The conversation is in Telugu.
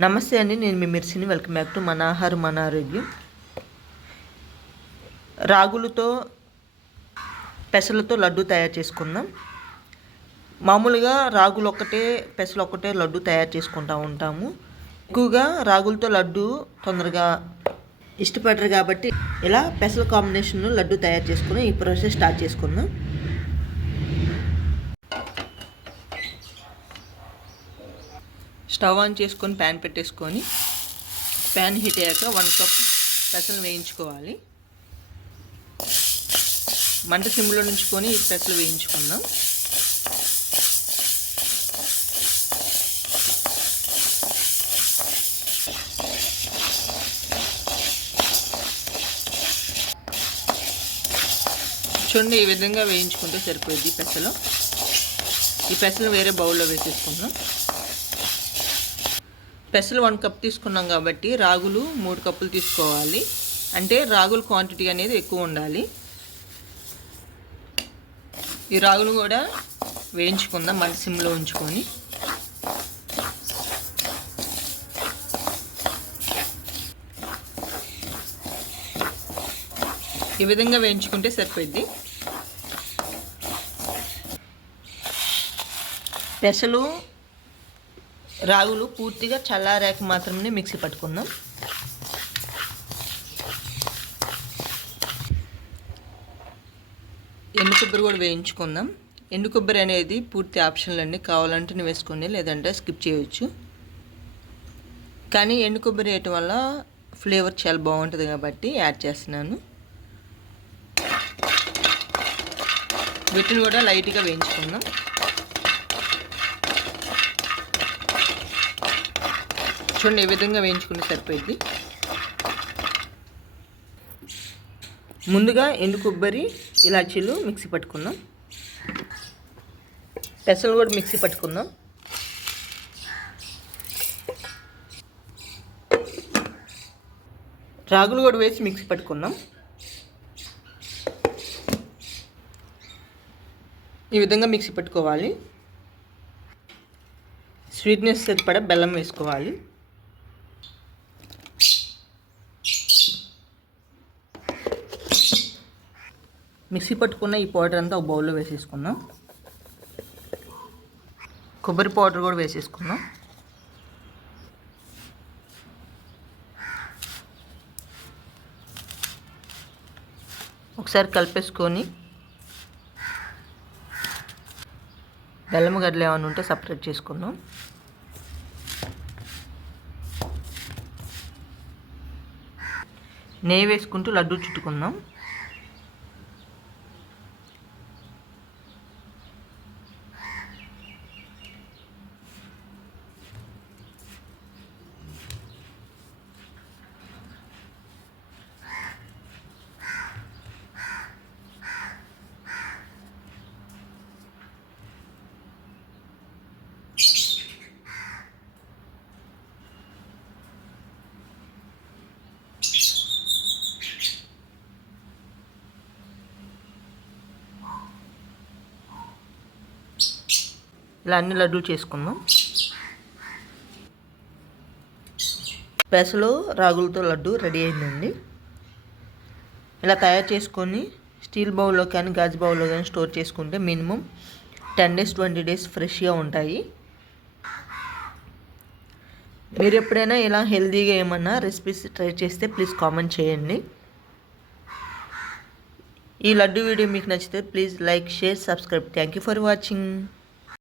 నమస్తే అండి, నేను మీ మిర్సిని. వెల్కమ్ బ్యాక్ టు మన ఆహారం మన ఆరోగ్యం. రాగులతో పెసలతో లడ్డు తయారు చేసుకుందాం. మామూలుగా రాగులు ఒక్కటే పెసలు ఒక్కటే లడ్డు తయారు చేసుకుంటూ ఉంటాము. ఎక్కువగా రాగులతో లడ్డు తొందరగా ఇష్టపడరు కాబట్టి ఇలా పెసల కాంబినేషన్ లడ్డు తయారు చేసుకుని ఈ ప్రాసెస్ స్టార్ట్ చేసుకుందాం. స్టవ్ ఆన్ చేసుకొని ప్యాన్ పెట్టేసుకొని ప్యాన్ హీట్ అయ్యాక 1 కప్ పెసలు వేయించుకోవాలి. మంట సిమ్లో ఉంచుకొని ఈ పెసలు వేయించుకుందాం. చూడండి, ఈ విధంగా వేయించుకుంటే సరిపోద్ది పెసలు. ఈ పెసలు వేరే బౌల్లో వేసేసుకుందాం. పెసలు 1 కప్ తీసుకున్నాం కాబట్టి రాగులు 3 కప్పులు తీసుకోవాలి. అంటే రాగుల క్వాంటిటీ అనేది ఎక్కువ ఉండాలి. ఈ రాగులు కూడా వేయించుకుందాం మంట సిమ్లో ఉంచుకొని. ఈ విధంగా వేయించుకుంటే సరిపోద్ది. పెసలు రాగులు పూర్తిగా చల్లారాక మాత్రమే మిక్సీ పట్టుకుందాం. ఎండు కొబ్బరి కూడా వేయించుకుందాం. ఎండు కొబ్బరి అనేది పూర్తి ఆప్షన్లు అండి, కావాలంటే వేసుకోండి, లేదంటే స్కిప్ చేయొచ్చు. కానీ ఎండు కొబ్బరి వేయటం వల్ల ఫ్లేవర్ చాలా బాగుంటుంది కాబట్టి యాడ్ చేస్తున్నాను. వీటిని కూడా లైట్గా వేయించుకుందాం. చూడండి, ఈ విధంగా వేయించుకుంటే సరిపోయింది. ముందుగా ఎండు కొబ్బరి ఇలాచీలు మిక్సీ పట్టుకుందాం. పెసలు కూడా మిక్సీ పట్టుకుందాం. రాగులు కూడా వేసి మిక్సీ పట్టుకుందాం. ఈ విధంగా మిక్సీ పట్టుకోవాలి. స్వీట్నెస్ సరిపడా బెల్లం వేసుకోవాలి. మిక్సీ పట్టుకున్న ఈ పౌడర్ అంతా ఒక బౌల్లో వేసేసుకుందాం. కొబ్బరి పౌడర్ కూడా వేసేసుకుందాం. ఒకసారి కలిపేసుకొని బెల్లం గడ్డలు ఏమైనా ఉంటే సపరేట్ చేసుకుందాం. నెయ్యి వేసుకుంటూ లడ్డు చుట్టుకుందాం. ఇలా అన్ని లడ్డూలు చేసుకుందాం. పెసలు రాగులతో లడ్డు రెడీ అయిందండి. ఇలా తయారు చేసుకొని స్టీల్ బౌల్లో కానీ గాజు బౌల్లో కానీ స్టోర్ చేసుకుంటే మినిమం 10 days 20 days ఫ్రెష్గా ఉంటాయి. మీరు ఎప్పుడైనా ఇలా హెల్తీగా ఏమన్నా రెసిపీస్ ట్రై చేస్తే ప్లీజ్ కామెంట్ చేయండి. ఈ లడ్డు వీడియో మీకు నచ్చితే please like, share, subscribe. Thank you for watching.